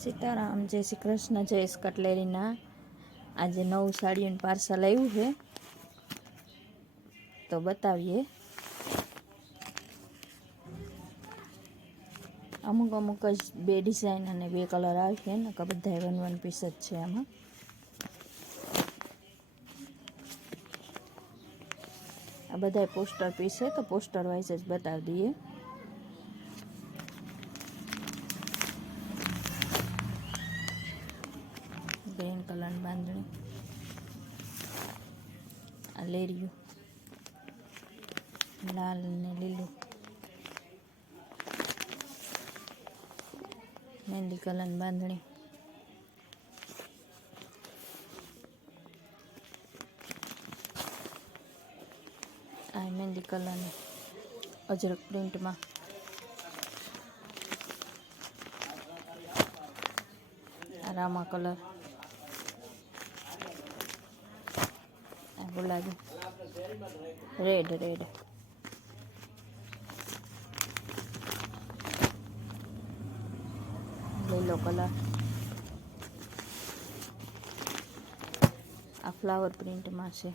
સીતારામ, જય શ્રી કૃષ્ણ, જયેશ કટલેરીના આજે નવું સાડીઓનું પાર્સલ આવ્યું છે તો બતાવીએ. અમુક અમુક જ બે ડિઝાઇન અને બે કલર આવશે ને કે બધા વન વન પીસ જ છે આમાં. આ બધા પોસ્ટર પીસ છે તો પોસ્ટર વાઇઝ જ બતાવી દઈએ. ગ્રીન કલરની બાંધણી, આ લેરિયું લાલ ને લીલું, મહેંદી કલરની બાંધણી, આ મહેંદી કલરની અજરક પ્રિન્ટમાં, આ રામા કલર, આ ગુલાબી, રેડ લીલો કલર, આ ફ્લાવર પ્રિન્ટમાં છે,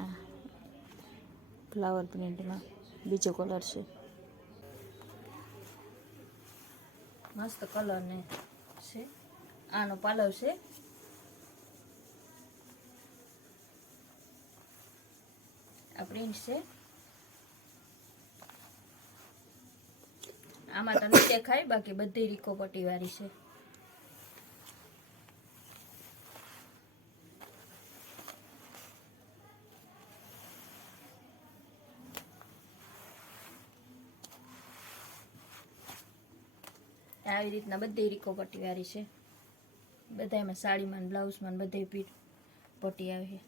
આ ફ્લાવર પ્રિન્ટમાં બીજો કલર છે, મસ્ત કલર ને છે. આનો પાલવ છે, આ પ્રિન્ટ છે. આમાં તો નથી દેખાય, બાકી બધી રીકો પટ્ટી વાળી છે. આવી રીતના બધી રીકો પટ્ટી વાળી છે. બધામાં સાડીમાં બ્લાઉઝમાં બધે પટ્ટી આવે છે.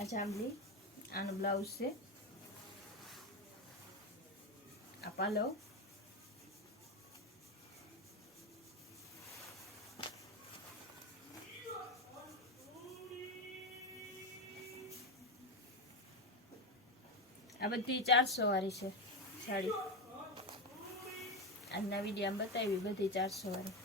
આ જાંબલી, આનો બ્લાઉઝ છે, આ પાલવ, આ બધી 400 વાળી છે સાડી. આજના વિડીયોમાં બતાવી બધી 400 વાળી.